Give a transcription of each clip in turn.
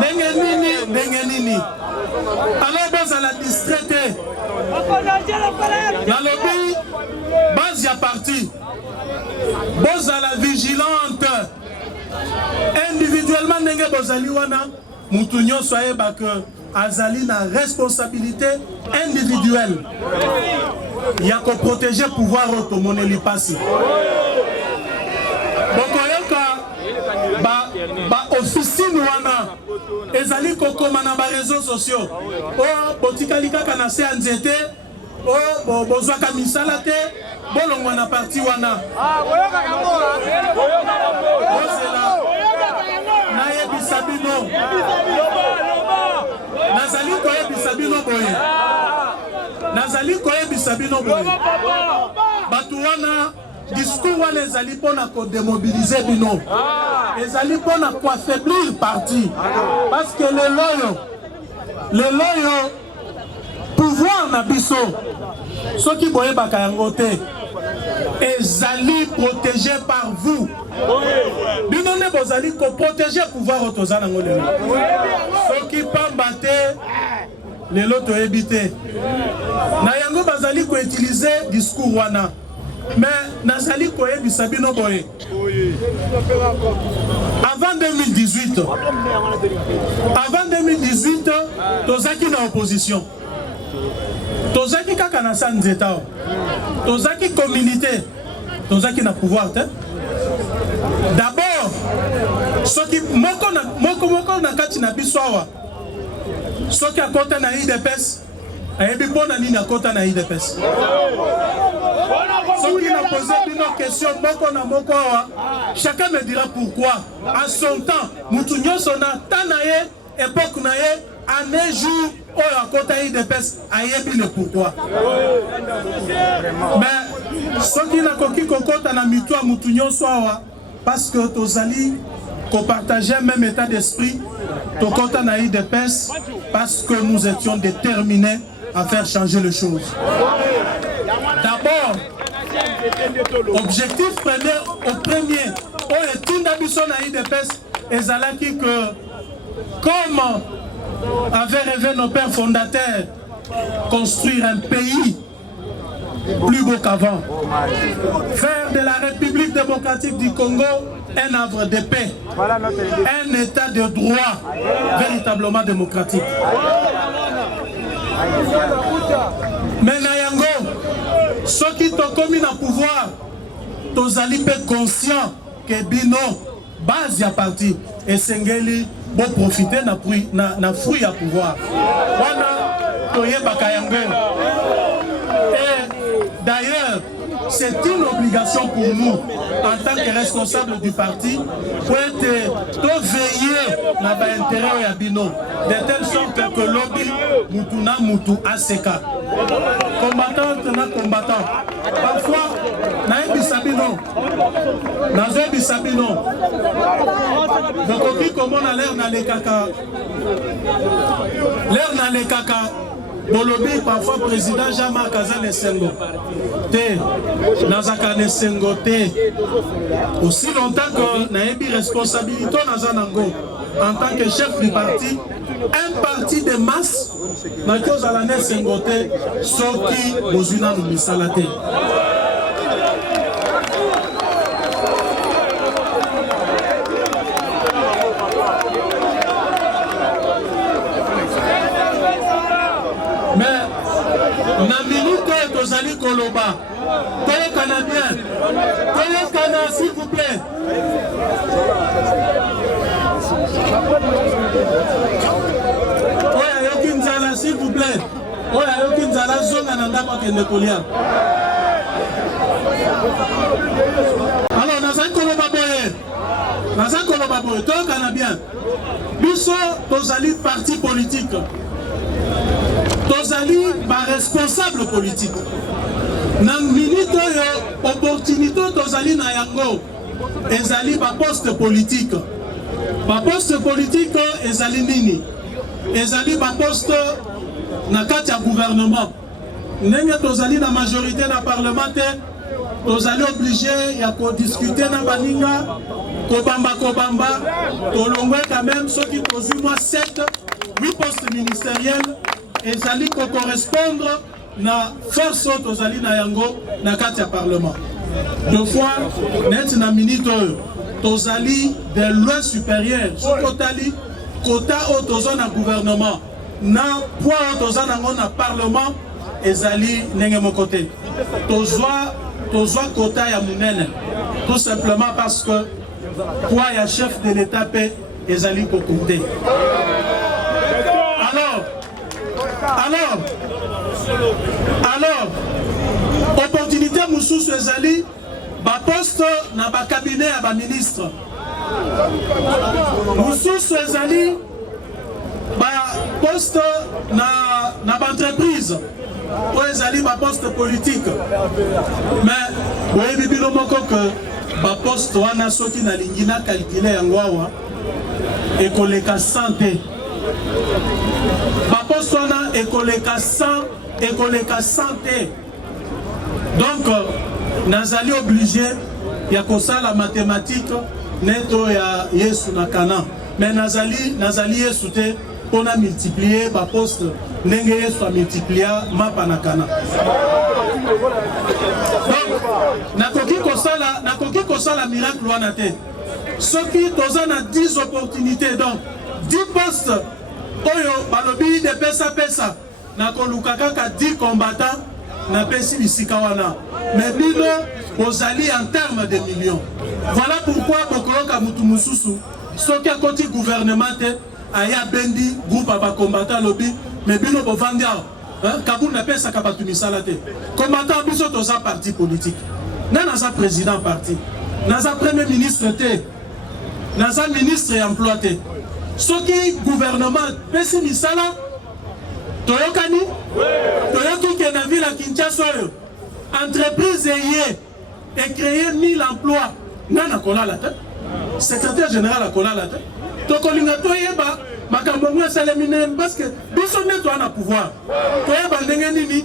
Nengenini. Alors, base à la distraité. Dans le pays, base à parti. Base à la vigilante. Individuellement, nenge bozali wana, mutunyo soye que azali na responsabilité individuelle. Il y a qu'à protéger le pouvoir autonome li passi. Ba officine wana ezali kokoma na ba réseaux sociaux. Oh botikalika kana se anzete. Oh bozwaka misala te. Bolongwa na parti wana. Nayebi Sabino. Nazali koyebi Sabino boye. Nazali koyebi Sabino boye. Batu wana discours wana ezali pona ko démobiliser bino. Ezali pona ko affaiblir parti. Parce que le loyo pouvoir na biso. Soki boye bakayango te. Ezali protégé par vous. Bino ne bozali ko protéger pouvoir otozana ngolelo. Soki pambate lelo to ebité. Na yango bazali ko utiliser discours wana. Mais nazali ko ebisa bino boye. Avant 2018, tozaki na opposition. Tozaki kaka na sanzeta. Tozaki communauté. Tozaki na pouvoir. D'abord, soki moko na kati na biswawa. Soki akota na IDPS, ayebi pona nini akota na IDPS. Soki na poser une question moko na moko wa, chacun me dira pourquoi. À son temps, mutu nyoso na tanaye époque na ye année jour oyo akota IDPS ayebi le pourquoi. Mais soki na koki kokota na mitwa mutu nyoso wa parce que tozali ko partager même état d'esprit tokota na IDPS parce que nous étions déterminés à faire changer les choses. D'abord, objectif premier, on est tout d'habitude à IDPS et Zalaki que, comme avaient rêvé nos pères fondateurs, construire un pays plus beau qu'avant, faire de la République démocratique du Congo un havre de paix, un état de droit véritablement démocratique. Mais Nayango, ceux qui ont commis le pouvoir, tous allés conscients que Bino, base à parti, et Sengeli, bon profiter na fruit à pouvoir. Voilà, Toye Bakayango. Et d'ailleurs, c'est une obligation pour nous, en tant que responsables du parti, pour être veiller à l'intérêt de Bino, de telle sorte que lobby Mutuna Mutu Aseka. Combattant na combattant. Parfois, Naïbi Sabino, Nazobi Sabino, donc comment on a l'air dans les caca. L'air dans les caca. Bolobi parfois président Jean-Marc Azan Sengo. Te, Nazaka Sengo te. Aussi longtemps que Naïbi responsabilité Nazanango en tant que chef du parti, un parti de masse, na cause à la Sengo te, Soki Bozuna Misalate. Tozali Koloba, Toye Canadien, Toye Cana, s'il vous plaît. Oya Yokinzala, s'il vous plaît. Oya Yokinzala, Zonga Nandama Kendekolia. Alors, Nazan Koloba Boye, Nazan Koloba Boye, Toye Canadien. Biso, Tozali parti politique. Tozali par responsable politique. Na minute yo opportunité tozali na yango ezali ba poste politique. Ba poste politique ezali nini? Ezali ba poste na kati ya gouvernement. Ndenge tozali na majorité na parlementaire, tozali obligé ya ko discuter na baninga Kobamba, Tolongwe quand même, ceux qui posent 8 postes ministériels, et Zali ko correspondre na force Tozali na yango na katia parlement. Deux fois, net na minute, Tozali de loin supérieur, Sokotali, Kota Otozo na gouvernement, na poids Otozo na parlement, et Zali nenge mon côté. Tozoa Kota ya Mounene, tout simplement parce que poids ya chef de l'État paix et Zali Kokote. Alors, opportunité Moussous Ezali, ba poste na ba cabinet à ba ministre. Moussous Ezali, ba poste na ba entreprise. Ou Ezali ba poste politique. Mais, oui, bibilo moko que ba poste wana soki na lingina calculer yangoawa et koleka santé. Ba poste wana ekoleka 100 ekoleka santé. Donc nazali obligé ya kosala mathématique neto ya Yesu na Kana. Mais nazali Yesu te pona multiplier ba poste ndenge Yesu a multiplier mapa na Kana. Donc nakoki kosala miracle wana te. Soki toza na 10 opportunités, donc 10 postes oyo balobi de pesa na kolukaka ka 10 combattants na pesi bisika wana. Mais bino bozali en termes de millions. Voilà pourquoi bokoloka mutu mususu soki akoti gouvernement te aya bendi groupe aba combattant lobi mais bino bovandia kabu na pesa ka batu misala te. Combattant biso toza parti politique. Na sa président parti. Na sa premier ministre te. Na sa ministre et emploi te. Soki gouvernement pesi misala toyokani toyoki ke na ville à Kinshasa entreprise et créer 1000 emplois nana kolala te secrétaire général a kolala te tokolinga toyeba makambo ngwa salemine parce que biso neto ana pouvoir toyeba ndenge nini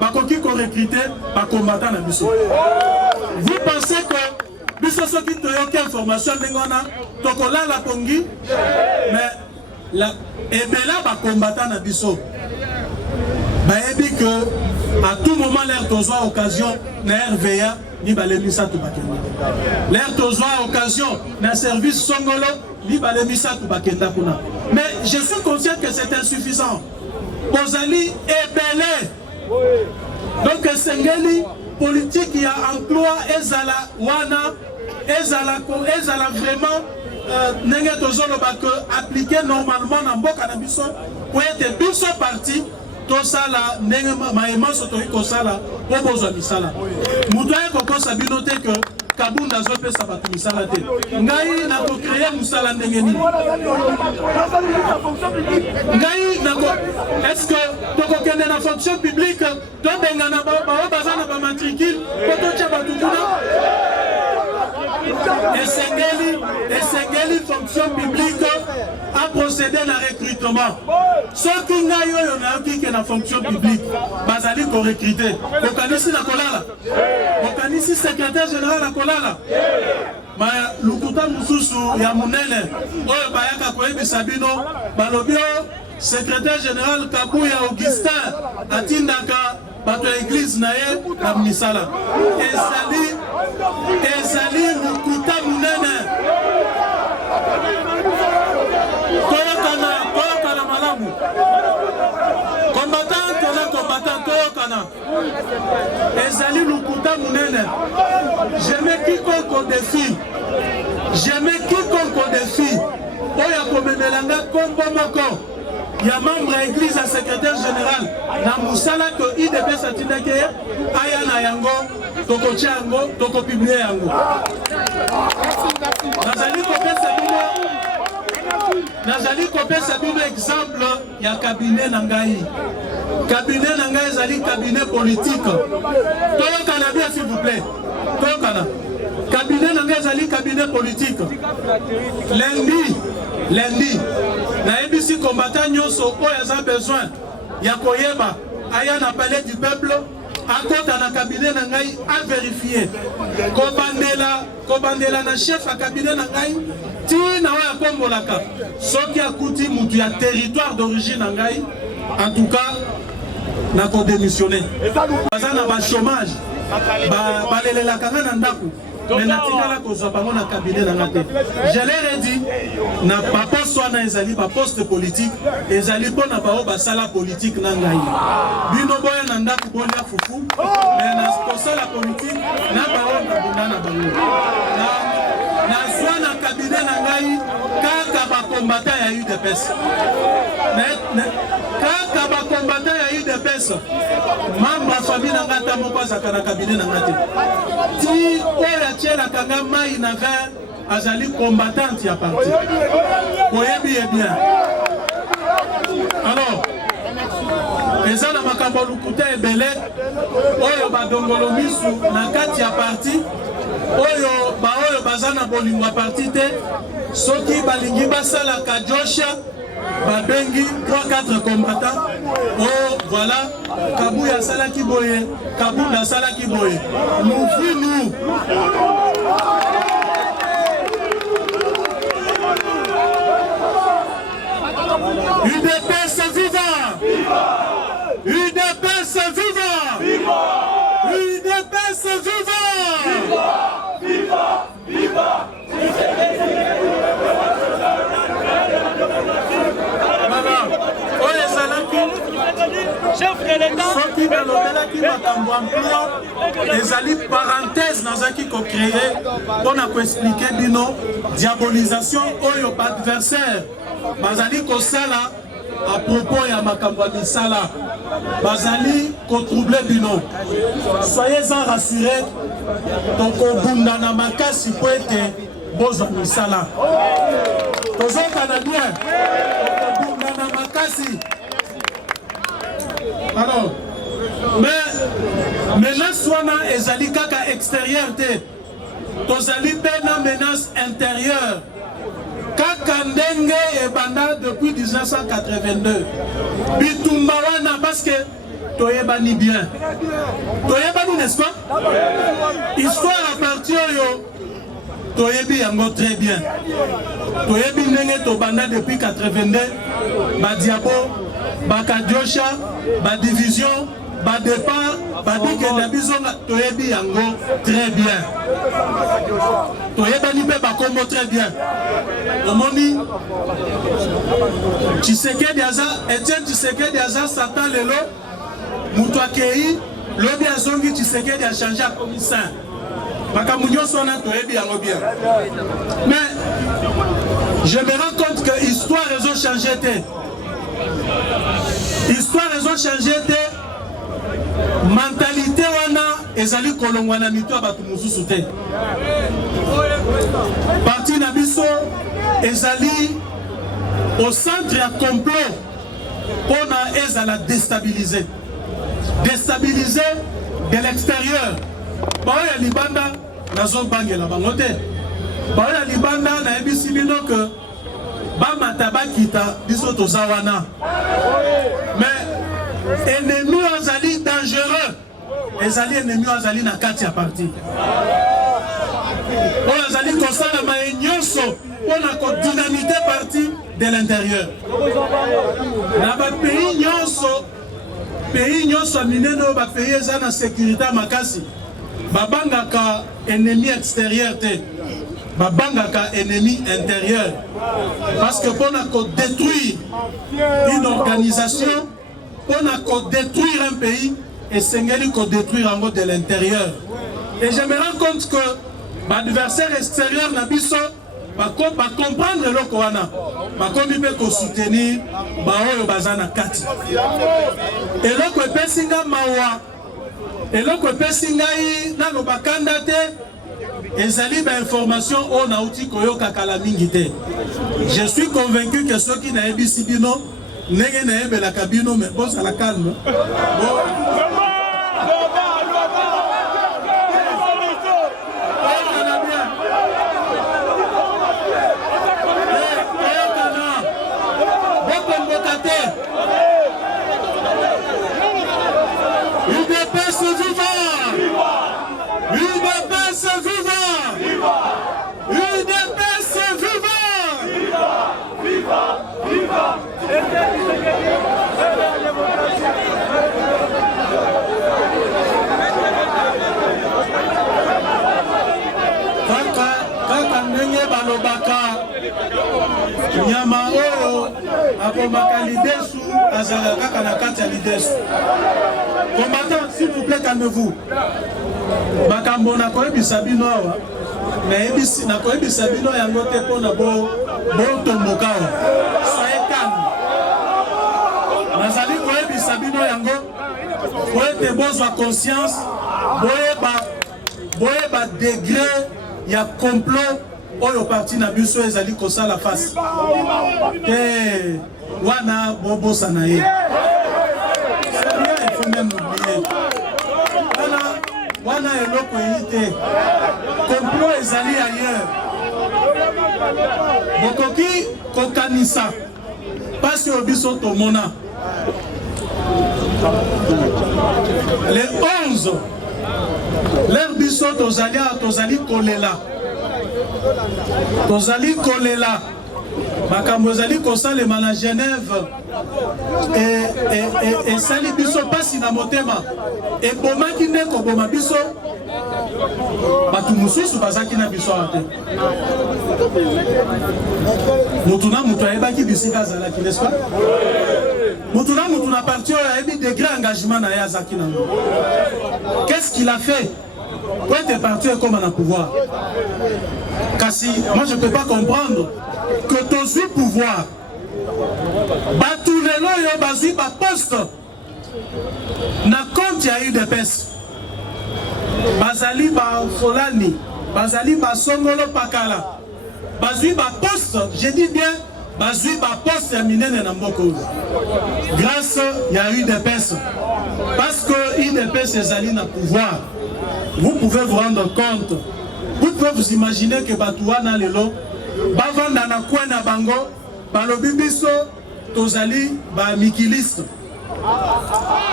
bakoki ko recruter ba combattant na biso. Vous pensez que biso soki toyoki information ndenge wana tokolala pongi mais ebela ba combattant na biso baebi que à tout moment l'air tozoa occasion na RVA ni balemisa tu bakenda l'air tozoa occasion na service songolo ni balemisa tu bakenda kuna. Mais je suis conscient que c'est insuffisant. Bozali ebele donc sengeli politique ya emploi ezala wana ezala vraiment nenge tozoloba que appliquer normalement na mboka na biso pour être biso parti to sala nenge maema soto ko sala po bozwa misala mutu ay ko sabino te que kabunda zo pesa batu misala te ngai na ko créer musala ndenge ni ngai na ko est-ce que to ko kende na fonction publique to benga na ba bazana ba matricule ko to cha batu kuna Esengeli fonction publique a procédé à recrutement. Ceux qui n'ont pas fonction publique, bazali ko recruter. Okanisi na kolala. Okanisi secrétaire général na kolala. Ma lukuta mususu ya munene. Oyo bayaka ko ebisa bino balobio secrétaire général Kabuya Augustin atindaka bato église na ye na misala. Ezali lukuta munene. Toyokana malamu. Combattant toyokana. Ezali lukuta munene. Je mets quiconque au défi. Oya komemelanga kombo moko. Il y a membre de l'église à secrétaire général. Na musala que IDP satinake aya na yango toko chango toko publier yango. Nazali kopesa bino exemple ya cabinet nangai. Cabinet nangai ezali cabinet politique. Toyokana bien s'il vous plaît. Toyokana. Cabinet nangai ezali cabinet politique. Lundi. Na ebisi combattant nyonso oyo aza besoin ya koyeba aya na palais du peuple akota na cabinet na ngai a vérifier kobandela na chef a cabinet na ngai tina oyo akombolaka soki akuti mutu ya territoire d'origine na ngai en tout cas na kodémissionner baza na bachômage balelelaka nga na ndako mais natikala kozwa bango na cabinet na nga te. Je leur ai dit na baposte wana ezali baposte politique ezali mpo na bao basala politique na ngai bino boya na ndako bolia fufu mais na kosala politique na bao na bunda na bango nazwa na cabinet na ngai kaka bakombata ya UDPS kaka bakombata ya UDPS membre ya famille na nga ta moko azaka na cabinet na nga te ti oyo atielaka nga mai na verre azali combattante ya parti boyebi ye bien. Alors eza na makambo lukuta ebele oyo badongolo misu na kati ya parti oyo baza na bolingo ya parti te soki balingi basalaka josha babengi 3-4 combattants. Oh voilà, Kabouya Salaki Boye, Kabounda Salaki Boye. Nous finissons. UDPS viva! UDPS viva! UDPS viva! Viva! Viva! Chef de l'État, soki balotelaki makambo emploi ezali parenthèse nazaki ko-créer mpona koexplike bino diabolisation oyo baadversaire bazali kosala à propos ya makambo ya misala bazali kotrouble bino. Soyez-en rassurés, tokobunda na makasi po ete bozwa misala tozokana bien tokobunda na makasi. Alors, mais menace wana ezali kaka extérieur te tozali pe na menace intérieure kaka ndenge ebanda depuis 1982 bitumba wana parce que toyebani bien toyebani n'est-ce pas histoire à partir oyo toyebi yango très bien toyebi ndenge tobanda depuis 82 badiabo bakadiosha badivision badépart badikenda bizonga toyebi yango très bien toyebani mpe bakombo très bien omoni Tshisekedi aza Etienne Tshisekedi aza Satan lelo mutu akei lobi azongi Tshisekedi a changé à commissaire makambo nyonso wana toyebi yango bien mais je me rends compte que histoire ezo changé te histoire ezo changé te mentalité wana ezali kolongwa na mito ya bato mosusu te parti na biso ezali au centre ya complot mpona ezala déstabiliser de l'extérieur baoyo ya libanda nazobangela bango te baoyo ya libanda nayebisi bino ke bamata bakita biso toza wana mais ennemi azali dangereux ezali ennemi azali na kati ya parti oyo azali kosalama ye nyonso mpona kodynamite parti de l'intérieur na bapays nyonso ya minene oyo bapays eza na sécurité makasi babangaka ennemi extérieur te babangaka ennemi intérieur parce que pour détruire une organisation pour détruire un pays et sengeli ko détruire en de l'intérieur et je me rends compte que l'adversaire extérieur na biso va comprendre le koana va komi pe ko soutenir ba oyo bazana kati et le ko pesinga mawa et le ko pesinga na lo bakanda te ezali ba information on a outil koyoka kala mingi te. Je suis convaincu que ceux qui n'aient pas bino nenge na yebela kabino mais bon ça la calme. UDPS nyama oyo akomaka lidesu azala kaka na kati ya lidesu. Combattant, s'il vous plaît, calmez-vous. Makambo na koyebisa bino awa na koyebisa bino yango te mpona botomboka awa. Soyez calme. Nazali koyebisa bino yango po ete bozwa conscience boyeba degré ya complot oyo parti na biso ezali kosala face te wana bobosa na ye. Il faut même oublier. Wana eloko elite complot ezali ailleurs. Bokoki kokanisa pasi obiso tomona les 11 leur biso tozali kolela makambo ezali kosalema na Genève et sali biso pasi na motema ebomaki nde koboma biso bato mosusu bazaki na biso awa te. Mutu na mutu ayebaki bisika azalaki, n'est-ce pas? Mutu na parti oyo ayebi degré engagement na ye azaki nango. Qu'est-ce qu'il a fait pour être parti comme un pouvoir? Kasi moi je ne peux pas comprendre que tous le pouvoir batulelo yo bazui ba poste na compte ya UDPS bazali ba Folani bazali ba Songolo Pakala bazui ba poste, je dis bien bazui ba poste ya minene na mboko grâce ya UDPS parce que UDPS ezali na pouvoir. Vous pouvez vous rendre compte, vous pouvez vous imaginer que Batouana lelo bavanda na kwen na bango balobi biso tozali ba mikiliste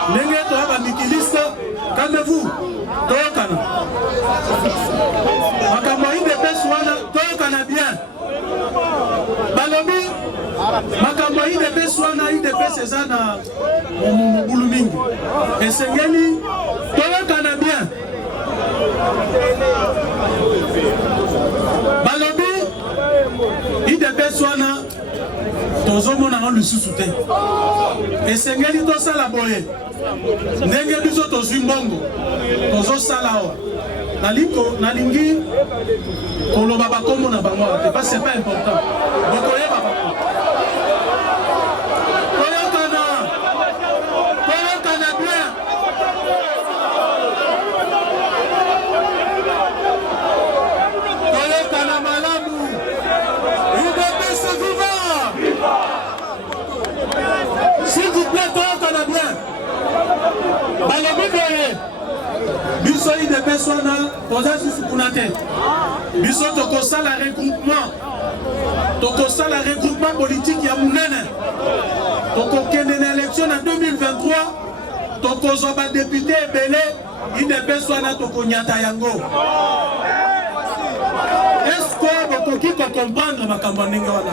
ndenge to ba mikiliste. Calmez-vous, toyokana makambo UDPS wana toyokana bien balobi makambo UDPS wana UDPS eza na mobulu mingi esengeli toyokana bien balobi UDPS wana tozomona ngo lisusu te esengeli tosala boye ndenge biso tozwi mbongo tozosala awa nalingi koloba bakombo na bango te parce que c'est pas important bokoyeba bango toyokana bien toyokana malamu UDPS vivant. S'il vous plaît, toyokana bien balobi boye biso UDPS wana toza susu kuna te biso tokosala regroupement politique ya munene tokokende na élection na 2023 tokozwa badepute ebele UDPS wana tokonyata yango. Est-ce que bokoki comprendre makambo ndenge wana?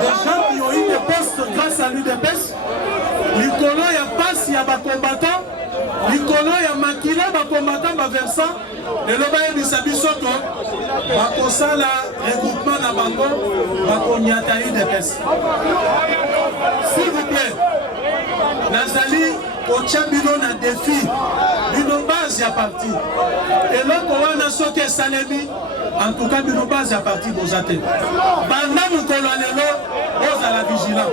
Des gens qui ont eu des postes grâce à l'UDPS likolo ya pasi ya bakombatant likolo ya makila bakombatant baversant lelo bayebisa biso to bakosala regroupement na bango bakonyata UDPS. S'il vous plaît, nazali kotia bino na défi bino base ya parti eloko wana soki esalemi en tout cas bino base ya parti boza te banda mokolo ya lelo bozala vigilant.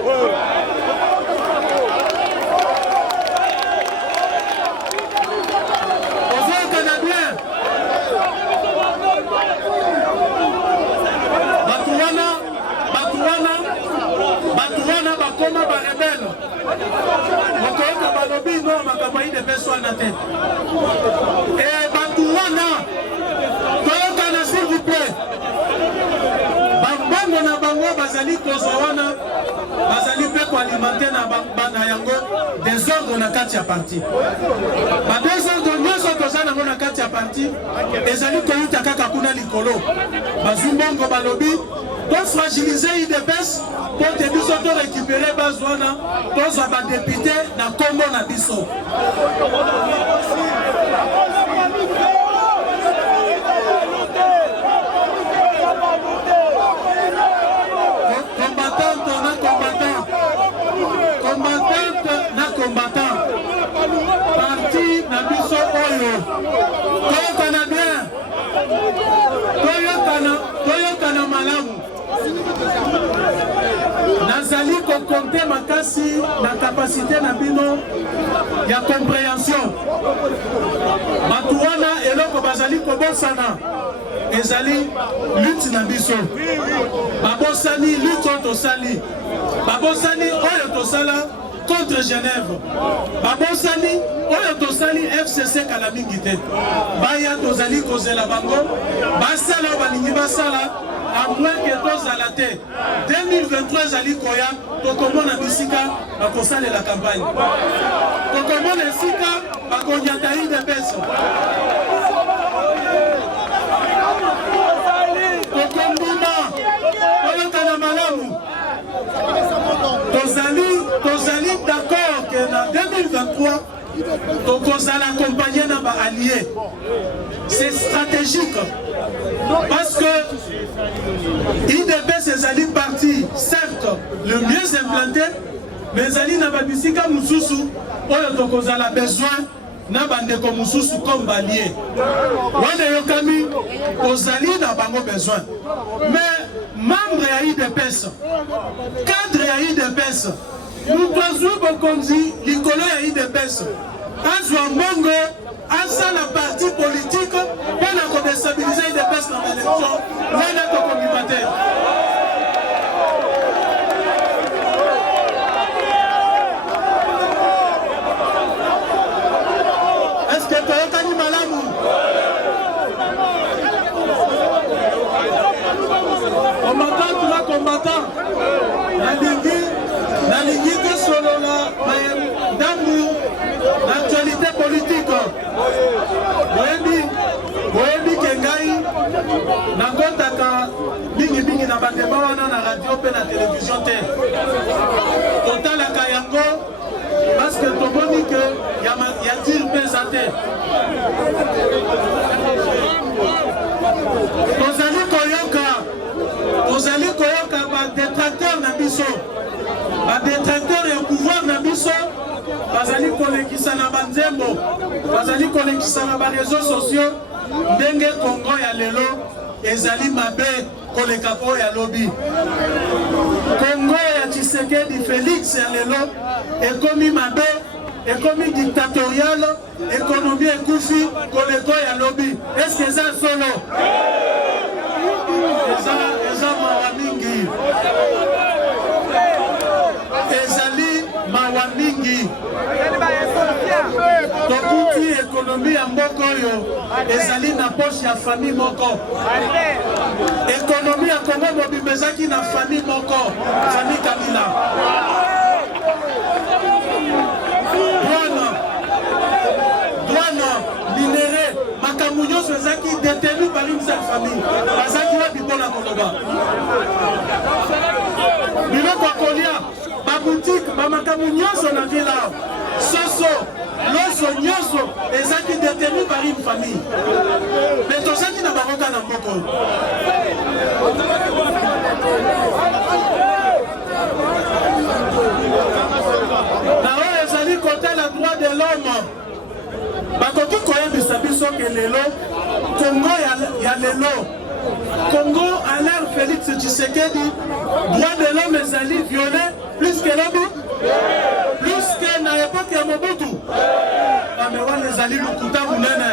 Batuwana bakoma ba rebelle bakoyoka balobi no makambo UDPS wana te et batuwana toyokana s'il vous plaît bambongo na bango bazali kozwa wana bazali mpe koalimenter na yango désordre na kati ya parti badésordre nyonso toza nango na kati ya parti ezali koyuta kaka kuna likolo bazwi mbongo balobi to fragiliser UDPS pour te biso to récupérer base wana tozwa badepute na kombo na biso. compter makasi la capacité na bino ya compréhension. Batuana eloko bazali kobosana ezali lutte na biso. Babosani lutte tosali. Babosani oyo tosala contre Genève. Babosani oyo tosali FCC kala mingi te. Baya tozali kozela bango basala balingi basala à moins que tozala te. 2023 zali koya tokomona bisika bakosala la campagne. Tokomona esika bakonyata IDPS. Tokombuna oyo kana malamu. Tozali d'accord que dans 2023, Tokozala accompagné dans nos alliés. C'est stratégique. Parce que IDPS c'est un parti, certes, le mieux implanté, mais Ali Nababisika Moussousou, on Tokozala besoin na bandeko mususu comme allié. Wana yokami ozali na bango besoin. Mais membre ya IDPS, cadre ya IDPS, nous twazou bokonzi likolo ya IDPS. Azwa mbongo asa la parti politique pour la déstabiliser IDPS dans l'élection. Wana tokomimate. Combattant la ligue de solo d'amour l'actualité politique Boebi Kengai Nangotaka Bingi na bandema wana na radio pe na télévision te Total Kayango parce que tomoni que ya tir pesate Tozali koyoka ba détracteur na biso ba détracteur ya pouvoir na biso bazali kolekisa na banzembo bazali kolekisa na ba réseaux sociaux ndenge Congo ya lelo ezali mabe koleka po ya lobi Congo ya Tshisekedi Félix ya lelo ekomi mabe ekomi dictatorial économie ekufi koleko ya lobi est-ce que ça solo ezali mawa mingi tokuti économie ya mboka oyo ezali na poche ya famille moko économie ya Congo mobimba ezaki na famille moko famille Kabila douane minéré makambo nyonso ezaki détenu par une seule famille bazaki wapi mpona koloba biloko ya kolia baboutique bamakambo nyonso na ville soso loso nyonso ezaki détenu par une famille mais tozaki na bakoka na mboka na oyo ezali kote la droit de l'homme bakoki koyebisa biso ke lelo Congo ya lelo Congo à l'ère Félix Tshisekedi droit de l'homme ezali violé plus que l'homme plus que na époque ya Mobutu amewana ezali lukuta munene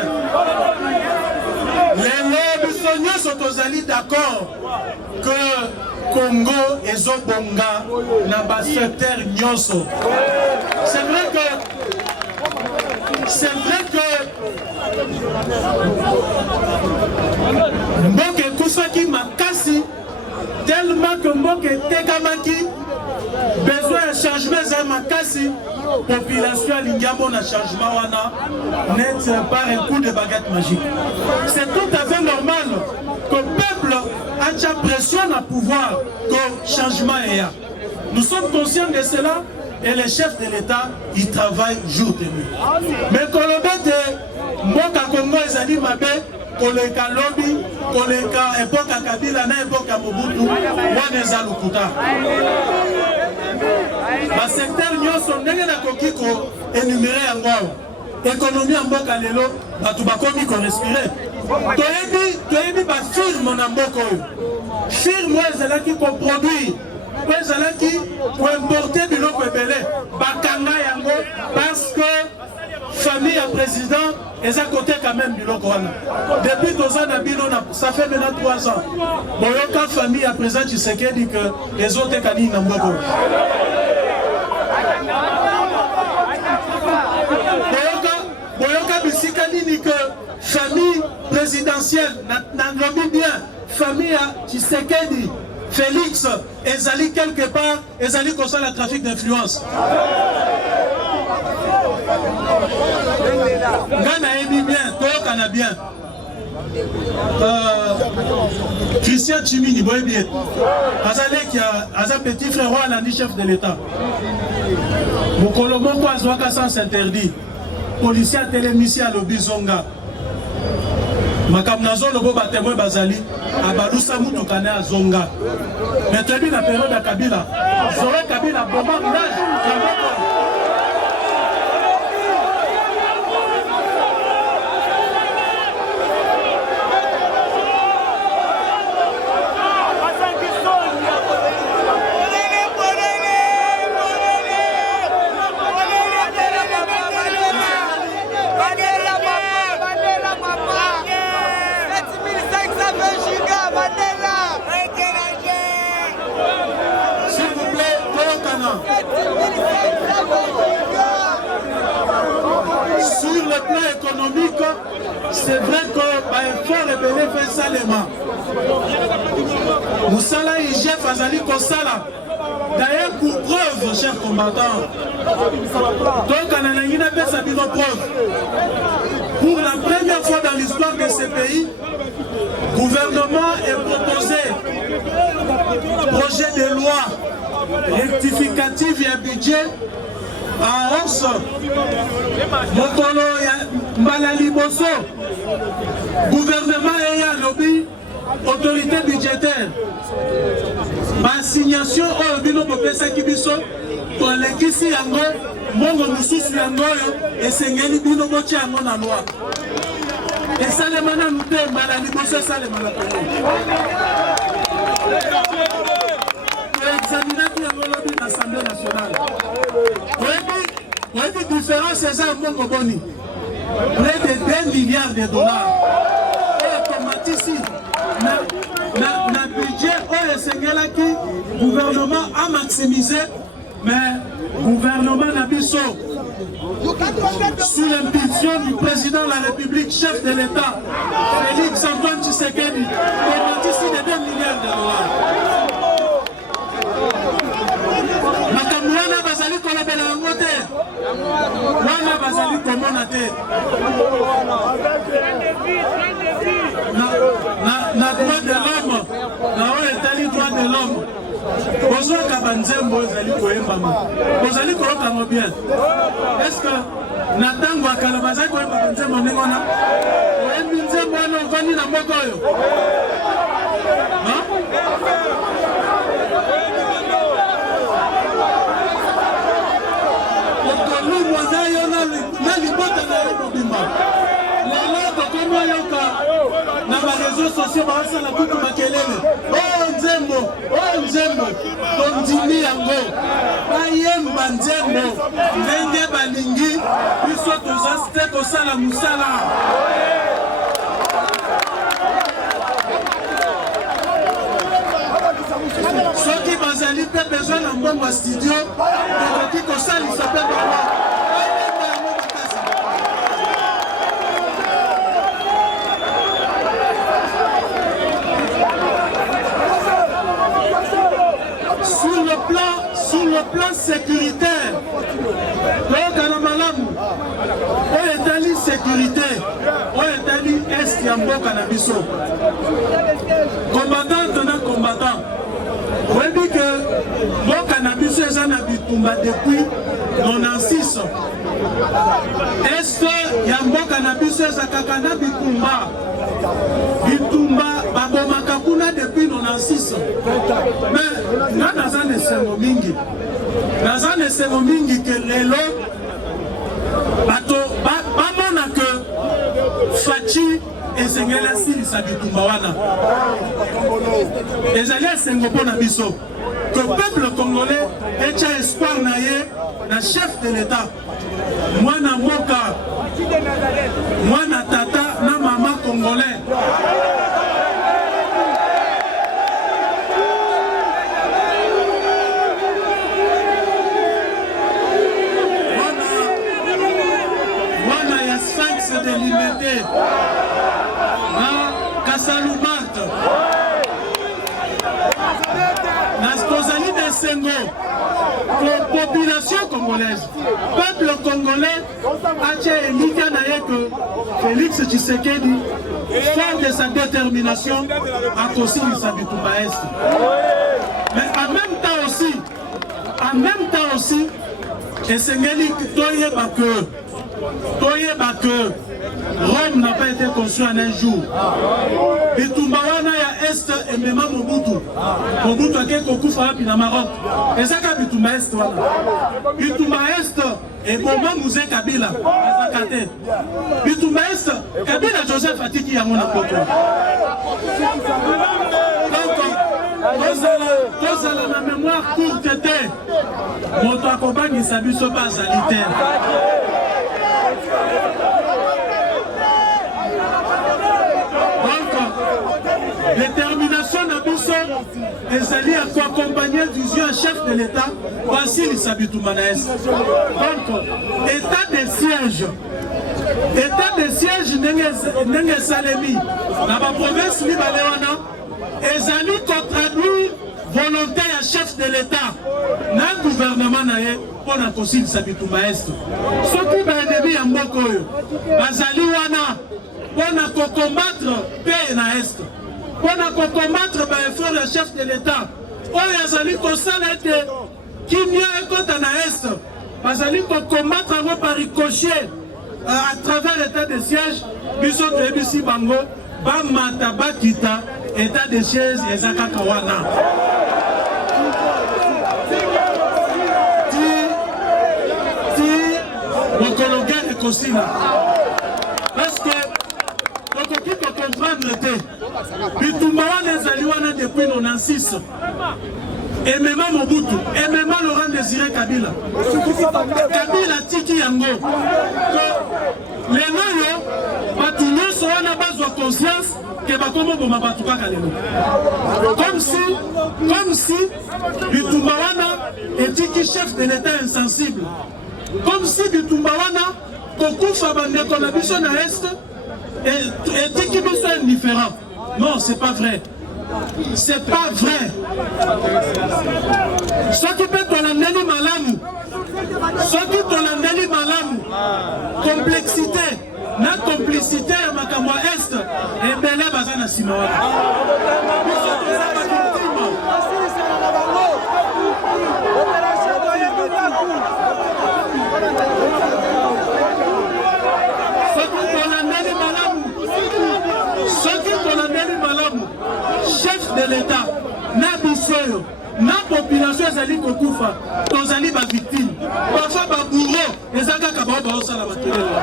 lelo biso nyonso tozali d'accord que Congo ezobonga na basecteur nyonso c'est vrai que Mboke kusaki makasi tellement que Mboke tekamaki besoin de changement za makasi population alingiamo na changement wana net par un coup de baguette magique. C'est tout à fait normal que le peuple a pression à pouvoir que changement est là. Nous sommes conscients de cela. Et les chefs de l'État, ils travaillent jour et nuit. Mais Kolobete, Mboka Congo ezali mabe, koleka lobby, koleka époque à Kabila na époque à Mobutu, wana eza lukuta. Ba secteur nyonso ndenge na kokiko énuméré yango. Économie ya mboka lelo, batu bakomi ko respirer. Toyebi ba firme na mboka oyo. Firme ezalaki ko produire. ezalaki koimporte biloko ebele bakanga yango parce que famille ya président eza koteka même biloko wana depuis toza na bino ça fait maintenant 3 ans boyoka famille ya président Tshisekedi que ezoteka nini na mboko boyoka bisika nini que famille présidentielle nangobi bien famille ya Tshisekedi Félix ezali quelque part ezali kosala trafic d'influence Gana ebi bien toyokana bien Christian Tshimini boye bien azaleki aza petit frère wa alandi chef de l'état mokolo moko azwaka sens interdit policier atelemisi alobi zonga makambo nazolobo batemoin bazali abalusa mutuka ne azonga mais toyebi na période ya Kabila Zore Kabila bomba village Sur le plan économique, c'est vrai que l'effort rebelle fait salement. Moussala IGF Azali Kosala. D'ailleurs, pour preuve, chers combattants, donc on a une preuve. Pour la première fois dans l'histoire de ce pays, le gouvernement est proposé projet de loi rectificatif et un budget en hausse. Mokolo ya Malali Bosso, gouvernement et lobby, autorité budgétaire. Ma assignation au bino popesa kibiso, pour l'équipe yango, mongo mususu yango et sengeli bino bochi yango na loi. Et ça les mana nous te Malali Bosso ça les mana. Examiner tout le lobby de l'Assemblée nationale. Vous avez différence, c'est ça, mon boni. Près de 2 milliards de dollars. Et comme ici, le budget, le gouvernement a maximisé, mais le gouvernement n'a pas sous l'impulsion du président de la République, chef de l'État, Félix Antoine Tshisekedi, comme ici de 2 milliards de dollars. Makamwana bazali kolobela yango te wana bazali komona te na droit de l'homme na oyo etali droit de l'homme kozwaka banzembo ezali koyembama kozali koyokango bien est-ce que na ntango ya kala bazali koyemba banzembo ndenge wana oyembi nzembo wana ovandi na mboka oyo na réseaux sociaux basala kutu makelele oh nzembo tondimi yango bayemba nzembo ndenge balingi biso toza te kosala musala soki bazali mpe besoin na mbongo ya studio tokoki kosalisa mpe bango. Sur le plan sécuritaire, donc à la malamu, on est allé sécurité, on est allé est ya mboka na biso. Combattant tenant combattant. On dit que mboka na biso eza na bitumba depuis 96. Est-ce que ya mboka na biso eza kaka na bitumba? Bitumba babomaka kuna depuis 96. Mais nga naza nesengo mingi ke lelo bato bamona ke faci esengeli asilisa bitumba wana ezali esengo mpo na biso que le peuple congolais ait un espoir na chef de l'État. Moi na moka, moi na tata, na maman congolais. Moi na ya Sphinx de Limete, na Kasalumat. Naskozali de Sengo, population congolaise, peuple congolais, a éliga naye que Félix Tshisekedi, fort de sa détermination, a kosilisa Bitumba Est. Mais en même temps aussi, Esengeli toyeba que Rome n'a pas été construit en un jour. Bitumba wana ya Est et même Mobutu. Mobutu a été kokufa wapi na Maroc. Et ça ka Bitumba Est wana. Bitumba Est et Boma Mouze Kabila. Ezakate. Bitumba Est, Kabila Joseph Atiki yango na poko. Donc, tozala na mémoire courte te. Moto akobangisa biso bazali te. Détermination d'Abisso ezali à accompagner vision à chef de l'État voici les Bitumba Est. Donc état de siège n'enge salemi na ba province li balewana ezali traduire volonté à chef de l'État na gouvernement nae pour na kosilisa Bitumba Est. Soki ba ennemi ya mboka oyo bazali wana pour combattre paix na Est. Pour combattre les efforts du chef de l'État, on a constaté qu'il y a un côté à l'Est, on combattre par ricochet à travers l'état de siège, Bissot de Ebisi Bango, Bamata Bakita, état de siège et Zakakawana. Mon collègue est aussi là. Parce que, il faut comprendre le thé. Bitumba wana ezali wana depuis 96 et même Mobutu et même Laurent Désiré Kabila tiki yango lelo yo batu nyonso wana bazwa conscience ke bakomo boma batu kaka lelo comme si Bitumba wana etiki chef de l'État insensible, comme si Bitumba wana kokufa bandeko na biso na Est et tiki biso indifférent. Non, c'est pas vrai. C'est pas vrai. Ce qui peut te l'amener malamu. Ce qui te l'amener malamu. Complexité. La complicité à Makamwa Est. Et Bélé Bazana Simawa. Chef de l'État, na bisoyo, na population ezali kokufa, tozali ba victime. Parfois ba bourreau, ezaka kabao ba osala makelele.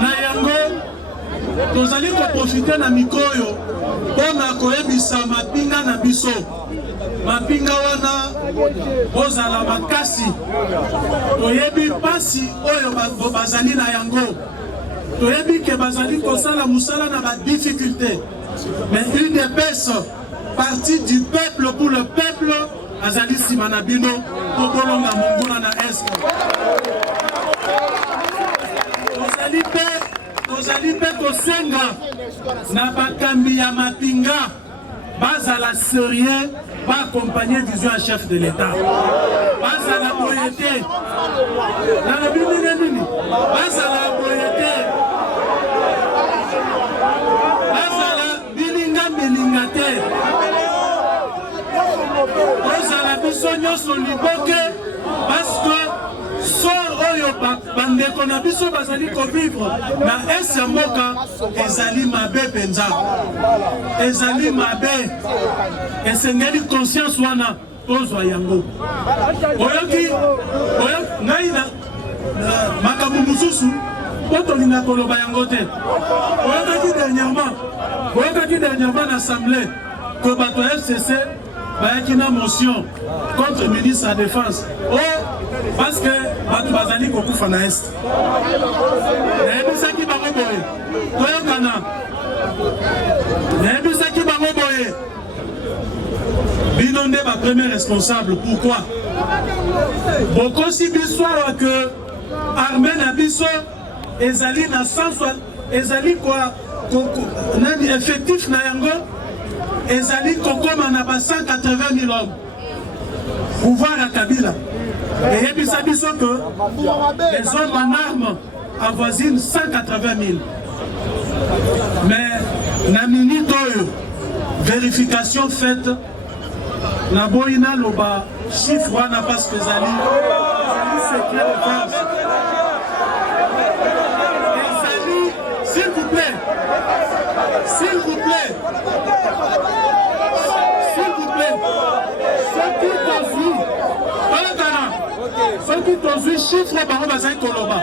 Na yango, tozali ko profiter na mikoyo, pona koyebisa mapinga na biso. Mapinga wana, ozala makasi, toyebi pasi oyo bazali na yango. Toyebi ke bazali kosala musala na ba difficulté. Mais une épaisse partie du peuple pour le peuple, azali simanabino, tokolonga monguna na Est. Tozali pe kosenga na bakambi ya mapinga, bazala sérieux, ba accompagner vision à chef de l'État. Bazala boyete. Na la bini, bazala boyete. Son liboke parce que son oyo bandeko na biso bazali ko vivre na ese moka ezali mabe penza ezali mabe esengeli conscience wana ozwa yango oyoki ngai na makambo mosusu po tolinga koloba yango te oyokaki dernièrement Boyokaki dernièrement à l'Assemblée que bato FCC bayaki na motion contre le ministre de la Défense. Oh, parce que bato bazali kokufa na Est. Nayebisaki bango boye. Toyokana. Nayebisaki bango boye. Bino nde ba premier responsable. Pourquoi? Bokosi biso que armée na biso ezali na 160 ezali quoi nani effectif na yango ezali kokoma na ba 180 000 hommes. Pouvoir à Kabila. Et yebisa biso que les hommes en armes avoisinent 180 000. Mais na minute oyo vérification faite na boina loba chiffre wana parce que zali secret de France. S'il vous plaît, s'il vous plaît, s'il vous plaît, ceux qui t'ont chiffre par bazali koloba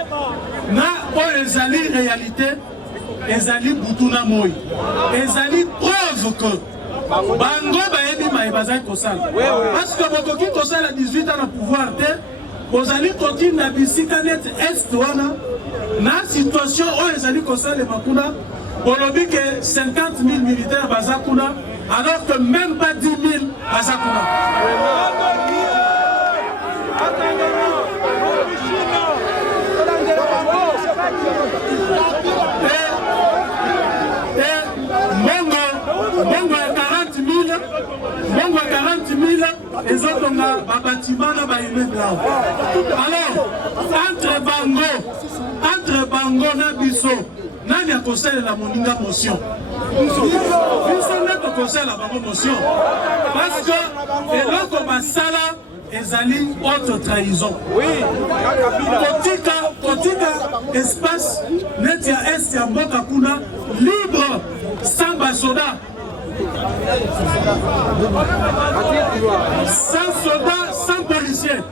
na o ezali réalité ezali butuna moi ezali preuve que bango bayebi maye bazali kosala parce que bokoki kosala 18 ans na pouvoir te bozali koki na bisika net est wana na situation oyo ezali kosalema kuna bolobi ke 50 000 militaires baza kuna alors que même pas 10 000 baza kuna. Bongo à 40 000, bongo à 40 000, les autres ont un bâtiment là, alors, entre Bango et Bisso, nani a conseillé la moninga motion. Bisso n'est pas conseillé la motion. Parce que, et là, comme à Sala, ezali autre trahison. Oui. Kotika espace net ya est ya mboka kuna libre sans basoda. Sans soldats, sans policiers.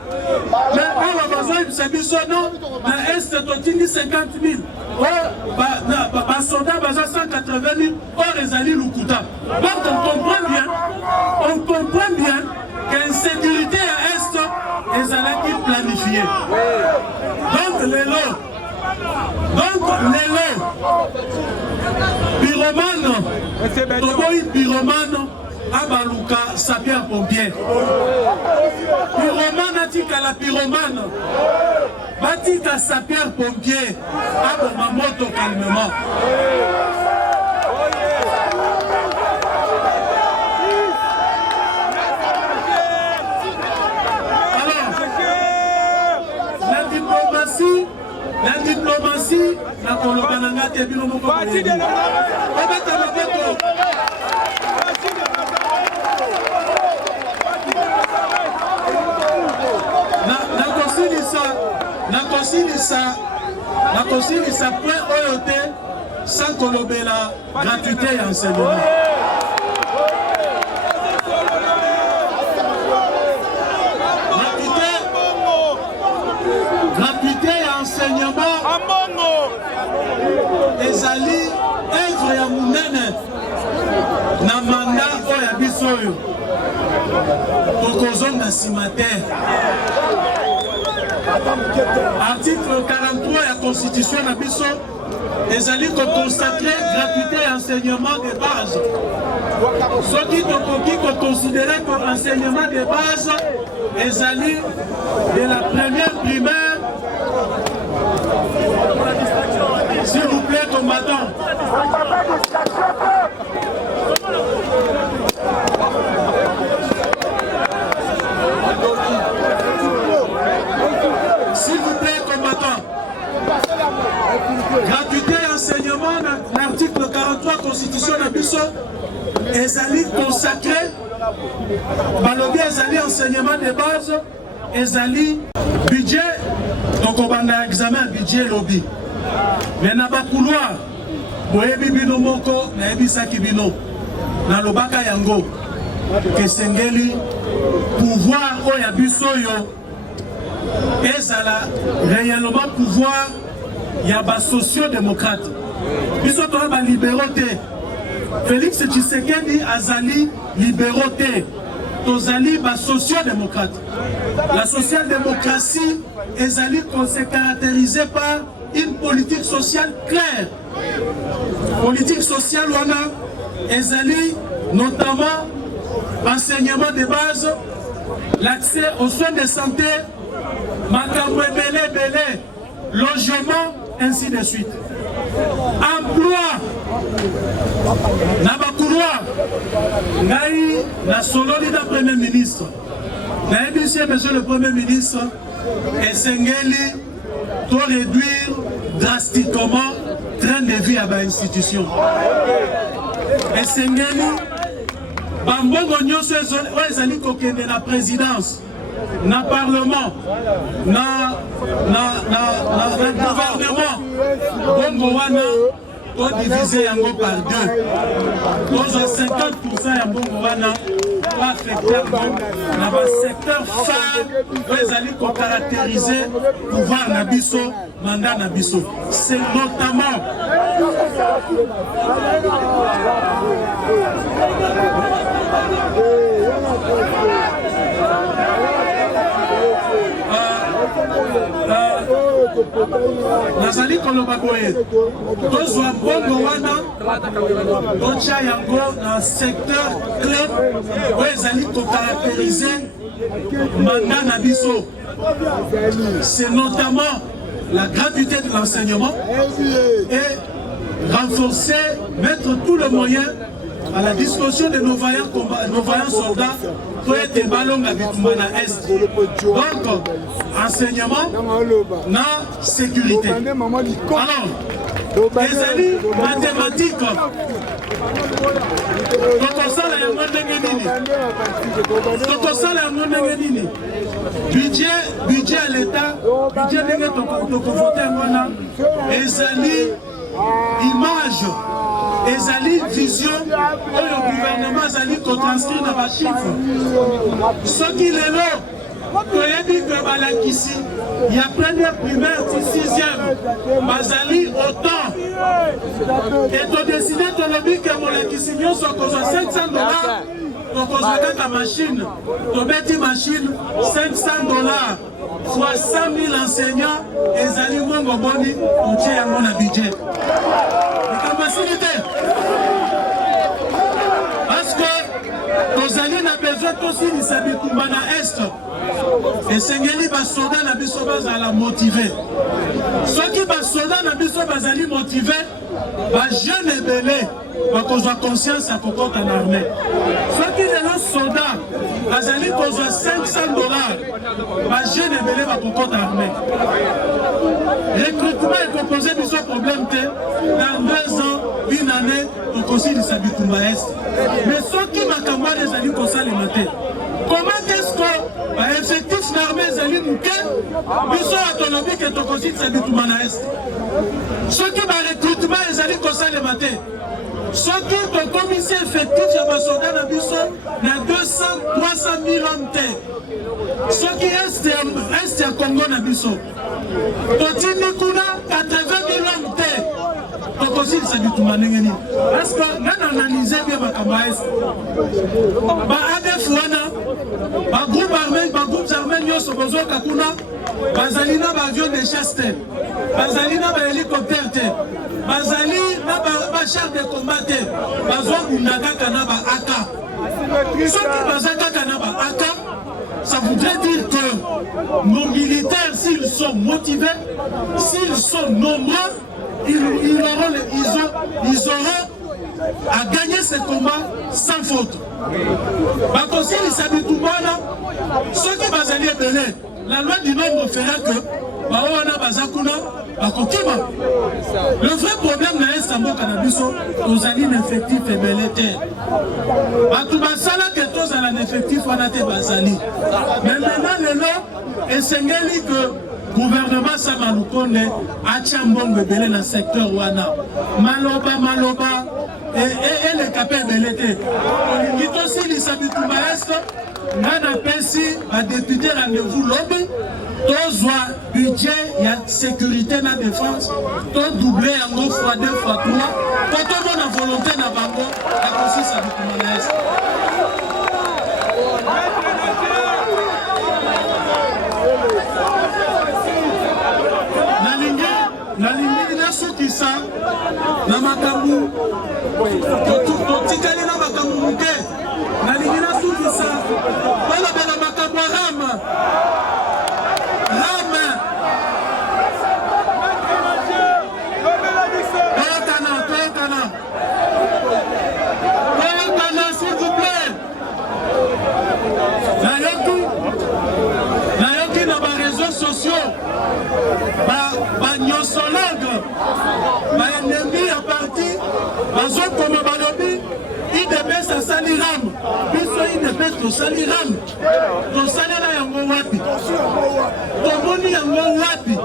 Mais on a besoin de ce biso non, na est totini 50 000. Ba soldats baza 180 000. Or ezali lukuta. Donc on comprend bien qu'insécurité à Est, ils allaient planifier. Donc les lots, pyromane, Toboï pyromane, Abaluka, sapeur pompier. Pyromane atika la pyromane, batika sapeur pompier, Abomamoto calmement. La diplomatie, la colobananga te bino moko boyebi. Obeta maboko. Nakosilisa point oyo te sans kolobela gratuité ya enseignement. Gratuité et enseignement ezali œuvre ya munene na mandat oyo ya biso oyo tokozonga nsima te. Article 43 ya constitution na biso ezali consacrer gratuité et enseignement de base. Soki tokoki considérer que enseignement de base ezali de la première primaire. S'il vous plaît, combattant. S'il vous plaît, combattant. Gratuité et enseignement, l'article 43 Constitution de Bisso, ezali consacré, balobi ezali enseignement de base, ezali budget, donc on va un examen budget lobby. Mais na ba couloir, boyebi bino moko, na ebisaki bino, na lobaka yango, kesengeli pouvoir oya biso yo, ezala réellement pouvoir ya ba socio-démocrate. Biso to ba libéraux te. Félix Tshisekedi azali libérauté, tozali ba sociodémocrate. La social-démocratie ezali se caractérisée par une politique sociale claire. Politique sociale wana ezali notamment enseignement de base, l'accès aux soins de santé, makambo belé, logement, ainsi de suite. Emploi, Nabakourwa, Naï, la sololi d'un Premier ministre. Naïbissé, monsieur le Premier ministre, et Sengeli, doit réduire drastiquement le train de vie à l'institution. Et Sengeli, Bambongo Nyonso ezali kokende na présidence, na parlement, na gouvernement. Bongo wana to diviser yango par deux. Donc 50% ya bongo wana va affecter na ba secteur phare ezali ko caractériser pouvoir na biso, mandat na biso. C'est notamment nazali koloba boye tozwa bongo wana totia yango na secteur clé oyo ezali kocaractérize mandat na biso. C'est notamment la gratuité de l'enseignement et renforcer, mettre tous les moyens à la disposition de nos vaillants soldats pour être ballons à Bitumana Est. Donc, enseignement, na sécurité. Alors, les amis mathématiques, budget à l'État, budget de voter les amis, image, ezali vision oyo le gouvernement azali kotranscrire na ba chiffre. Soki lelo toyebi ke balakisi ya première primaire ti 6e bazali autant et to décider tolobi ke molakisi nyonso kozwa $500 tokozwa kaka machine tobeti machine $500 fois 100 000 enseignants ezali mongo boni otie yango na budget. Parce que nos alliés n'ont besoin aussi de s'habituer à l'Est. Et Sengeli va soldat na biso bazala motivé. Ceux qui va soldat na biso bazali motivé, va jeune et belé, va qu'on conscience à pourquoi en armée. Ceux qui sont soldats, bazali qu'on $500, va jeune et belé va pourquoi en armée. Recrutement est composé de ce problème dans 2 ans, une année, on considère que ça Est. Mais ceux qui m'accordent des alliés comme ça les matins, comment est-ce que l'effectif d'armée est allé nous mais ceux autonomiques et on considère que ça Est. Ceux qui m'ont recrutement est allé comme ça les matins, ceux qui ont commissaire effectif de ma soldat dans le 200, 300 000 hommes. Ceux qui restent à Congo dans le Totini Kuna, 80 000 hommes. Donc aussi, c'est du tout manengeni. Parce que nous analysons bien ma campagne. ADF wana, groupe armé, nous sommes besoin kakuna, bazalina avion de chasse, bazalina hélicoptère, bazalina char de combat, bazwa unaga kanaba AK. Ceux qui bazaka kanaba AK, ça voudrait dire que nos militaires, s'ils sont motivés, s'ils sont nombreux, ils auront à gagner ce combat sans faute. Parce que ceux qui vont aller belé, la loi du nombre fera que le vrai problème n'est pas que Canabiso, nous avons un effectif et belé. Que tous ont un effectif bazali. Mais maintenant, et c'est que gouvernement Samalukone a Tchambongo belé dans le secteur Wana. Maloba, et les capés belé. Il faut aussi ya Bitumba Est, ngana pesi a député rendez-vous lobby, tozwa budget ya sécurité na défense, to doublé yango fois 2 fois 3, to mona volonté na bango ya kosisa Bitumba Est. Nalingi na sukisa na makambu totikali na makambu muke nalingi na sukisa wala bela makambu rama s'il vous plaît. Nayoki na ba réseaux sociaux ba nyosologue ba ennemi ya parti bazokoma balobi IDPS asali ram biso IDPS tosali ram tosalela yango wapi tomoni yango wapi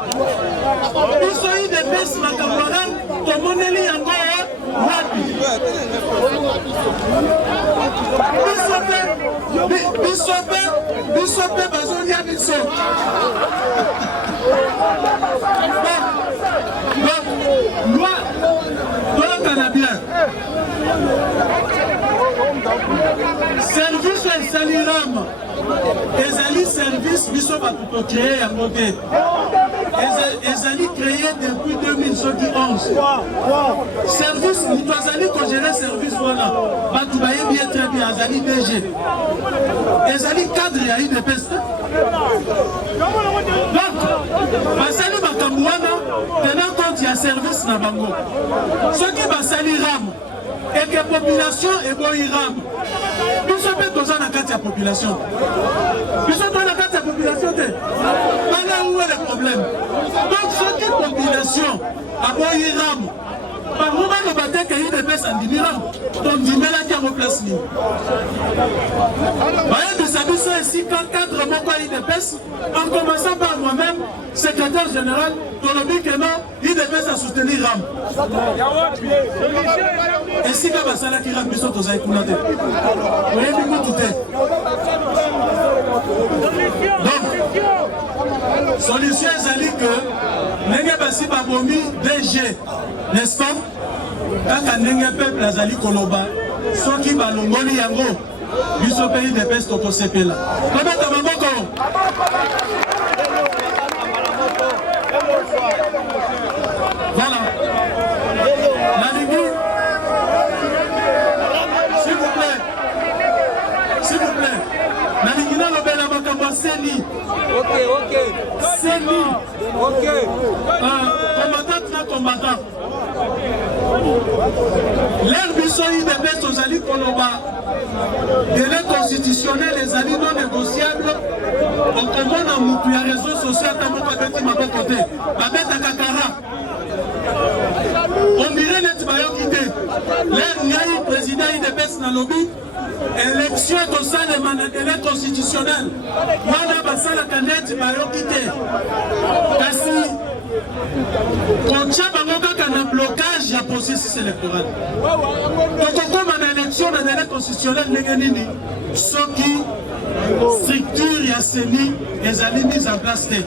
biso IDPS makambo ram tomoneli yango wapi biso pe bazolia biso loi tolakana bien service esaliram ezali service biso bato tocreye yango te ezali créé depuis 2011 service moto azali kogere service wana bato bayebi très bien azali DG ezali cadre ya IDPS donc basali makambo wana tenant compte ya service na bango soki basali ram eke population eboyi ram biso mpe toza na kati ya population biso toza na kati ya population te bana où est le problème donc soki population aboyi ram bango baloba te ke IDPS andimi ram tondimelaki yango place nini bayebisa biso esika cadre moko ya IDPS en commençant par moi-même secrétaire général tolobi ke non IDPS a soutenir ram esika basalaki ram biso tozali kuna te oyebi kutu te donc solution ezali ke ndenge basi babomi DG n'est-ce pas kaka ndenge peuple azali koloba soki balongoli yango biso mpe IDPS tokosepela tobeta maboko voilà nalingi s'il vous plaît nalingi nalobela makambo ya seni seni combattant na combattant l'air biso IDPS tozali koloba délai constitutionnel ezali non négociable okomona mutu ya réseau social ntango babeti maboko te babetaka kara ondire neti bayoki te l'air ngai président IDPS nalobi élection tosalema na délai constitutionnel wana basalaka neti bayoki te kasi kotia bango kaka na blocage ya processus électoral tokokoma na élection na délai constitutionnel ndenge nini soki structure ya seni ezali mise en place te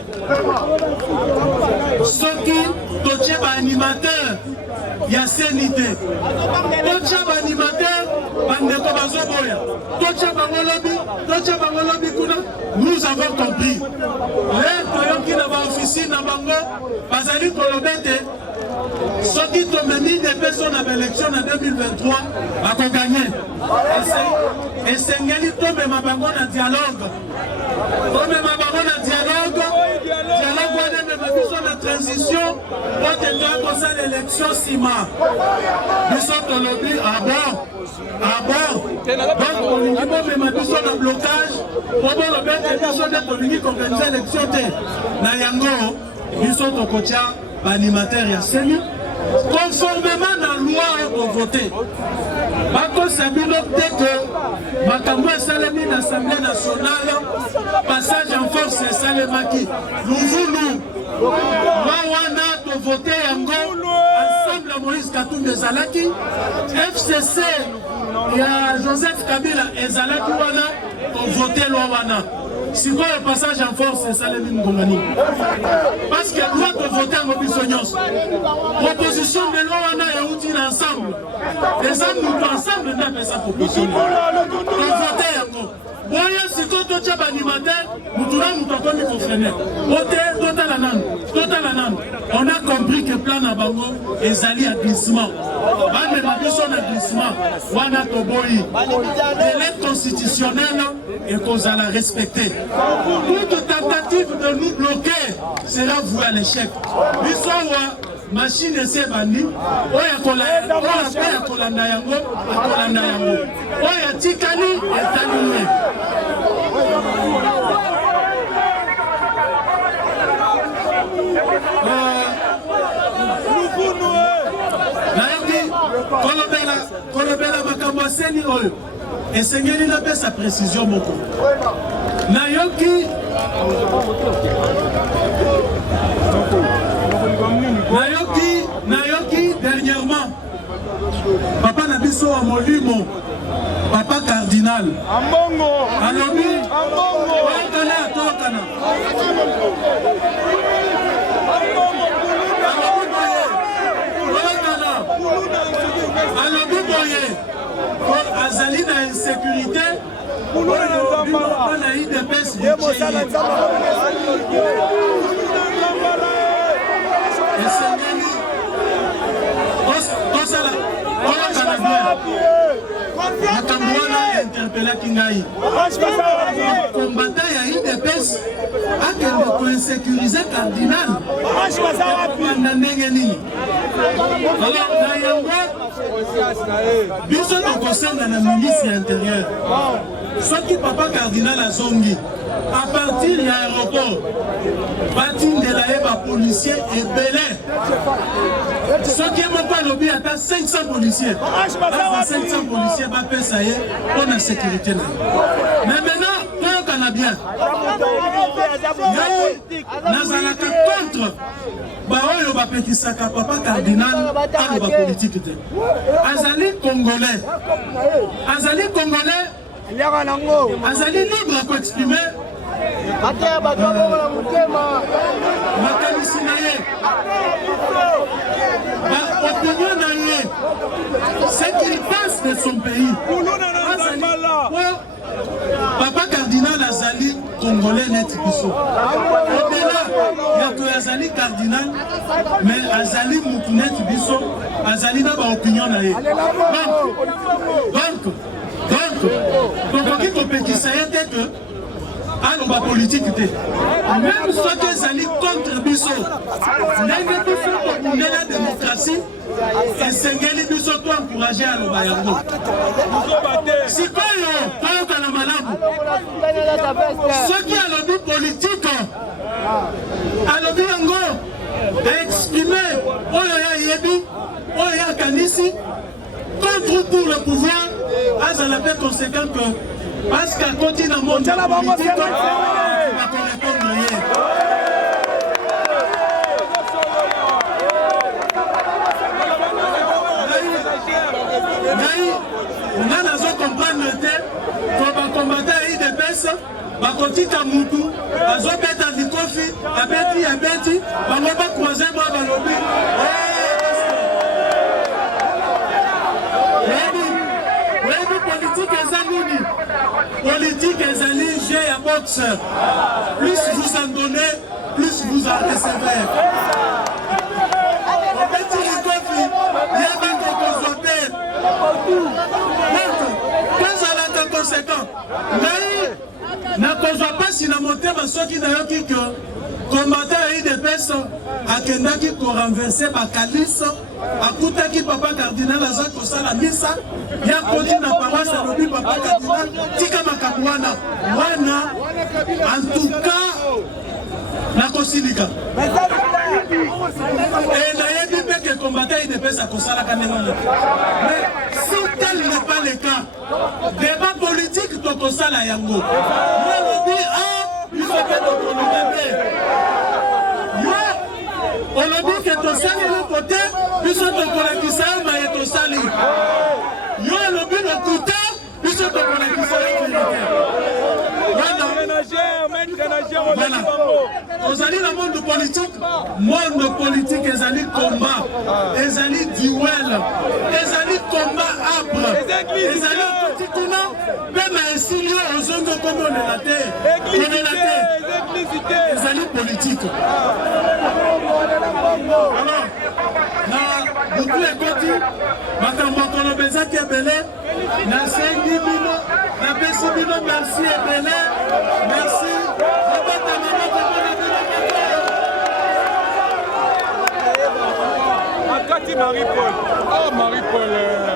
soki totie baanimateur ya seni te totia baanimateur bandeko bazoboya totia bango lobi kuna nous avons compris le toyoki na baofisine na bango bazali kolobe te soki tomemi depeso na baélection na 2023 bakoganye esengeli tomema bango na dialogue wana emema biso na transition pote toakosala élection nsima biso tolobi bon donc olingi bomema biso na blocage po bolobe te biso nde tolingi koorganize élection te na yango biso tokotia baanimateur ya seni conformément na loi oyo kovote bakosa bino te ke makambo esalemi na assemblée nationale passage en force esalemaki luvulu loi wana tovote yango ensemble Moïse Katumbi Katumbi ezalaki, FCC ya Joseph Kabila ezalaki wana voté loi wana. Si quoi le passage en force, c'est ça les mêmes Gongani. Parce que loi de voter en opposition. Proposition de loi wana et outils ensemble. Les hommes nous ensemble n'a pas sa proposition. On voter encore. Voyez si tout le monde animateur, nous devons nous freiner. On a compris que le plan Nabango est allé à glissement. Même ma question de glissement, on a toboyi. L'aide constitutionnelle et qu'on a la respecter. Toute tentative de nous bloquer sera vouée à l'échec. Machine ese bandi oya kolanda yango oya tikali etani nayoki kolobela makambo aseni oyo esengeli napesa précision moko nayoki dernièrement papa Nabiso a molimo papa cardinal Ambongo alobi tokana alobi boye pour azali na insécurité na IDPS Makambuana interpella Kingai. Combattant ya IDPS a que le insécuriser cardinal. Alors, Biso nous concerne la ministre intérieure. Soit qui papa cardinal à Zongi. À partir de l'aéroport, Batin de la policier et Belé. Ce qui est mon point lobby atteint 500 policiers. 500 policiers va faire ça y est pour la sécurité. Mais maintenant, tout on a bien. Nazalaka contre. Baoyo ba petisaka papa cardinal à la politique. Azali congolais. Azali congolais. Azali libre pour exprimer. Makalisi na ye opinion na ye ce qu'il pense de son pays. Papa cardinal azali congolais net biso au-delà ya que azali cardinal mais azali mutu net biso azali na ba opinion na ye donc kopekisa ye te que aloba politique te même soki ezali contre biso ndenge biso tokundela la démocratie esengeli biso to encourage aloba yango sikoyo toyokana malamu soki alobi politique alobi yango exprime oyo yayebi oyo yakanisi contre pour le pouvoir azala pe conséquent que parce qu'à côté dans le monde politique, on va répondre on a besoin de comprendre le thème, qu'on va combattre à IDPS, on va continuer à Moutou, on va mettre à Dikofi, à Betty, on va croiser dans le lobby. Politique et alliés, j'ai un boxeur. Plus vous en donnez, plus vous en recevez. En fait, il y a même des consultés. Qu'est-ce que conséquent? Mais, ne pas si la montée va sortir d'ailleurs qui combattant à IDPS à Kendaki qui renversé par Calice, à Koutaki papa cardinal à Zako Sala Missa, il y a côté na paroisse à l'objet papa cardinal, Tika Makabouana, Wana, en tout cas, la Kosilika. Et d'ailleurs, il dit que combattant à IDPS à Kosala Kanemana. Mais si tel n'est pas le cas, débat politique, Tokosala Yango. On dit, ah, il faut que nous on le dit que tosali eloko te biso tokolakisa yo maye tosali yo alobi lokuta biso tokolakisa yo voilà ozali na monde politique ezali combat ezali duel ezali combat âpre ezali okoti kuna mpe na esili oyo ozongi okomonela te ezali politique alors na butu ekoti makambo akoloba ezaki ebele nasengi bino napesi bino merci ebele merci Marie-Paul. Ah, Marie-Paul.